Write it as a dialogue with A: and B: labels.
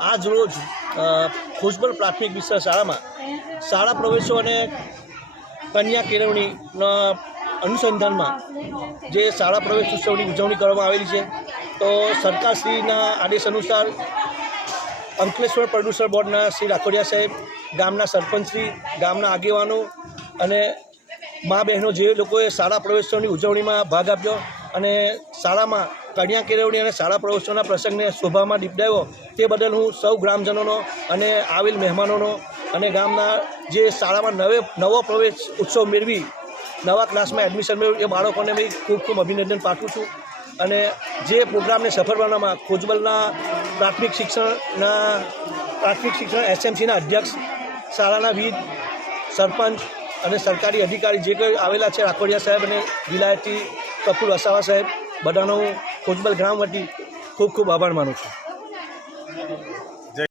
A: આજ રોજ ખુશબલ પ્રાથમિક વિસ્તાર શાળામાં શાળા પ્રવેશો અને કન્યા કેળવણીના અનુસંધાનમાં જે શાળા પ્રવેશ ઉત્સવની ઉજવણી કરવામાં આવેલી છે, તો સરકારશ્રીના આદેશ અનુસાર અંકલેશ્વર પ્રદૂષણ બોર્ડના શ્રી રાખોડિયા સાહેબ, ગામના સરપંચશ્રી, ગામના આગેવાનો અને મા બહેનો જે લોકોએ શાળા પ્રવેશોની ઉજવણીમાં ભાગ આપ્યો અને શાળામાં કન્યા કેળવણી અને શાળા પ્રવેશોના પ્રસંગને શોભામાં દીપડાવ્યો તે બદલ હું સૌ ગ્રામજનોનો અને આવેલ મહેમાનોનો અને ગામના જે શાળામાં નવે, નવો પ્રવેશ ઉત્સવ મેળવી, નવા ક્લાસમાં એડમિશન મેળવ્યું, એ બાળકોને બી ખૂબ ખૂબ અભિનંદન પાઠવું છું. અને જે પ્રોગ્રામને સફળ બનાવવામાં ખોજબલના પ્રાથમિક શિક્ષણના, પ્રાથમિક શિક્ષણ એસએમસીના અધ્યક્ષ, શાળાના વિદ સરપંચ અને સરકારી અધિકારી જે કંઈ આવેલા છે, રાખોડિયા સાહેબ અને વિલાયતી કપૂર વસાવા સાહેબ, બધાનો હું ખોજબલ ગ્રામ વતી ખૂબ ખૂબ આભાર માનું છું.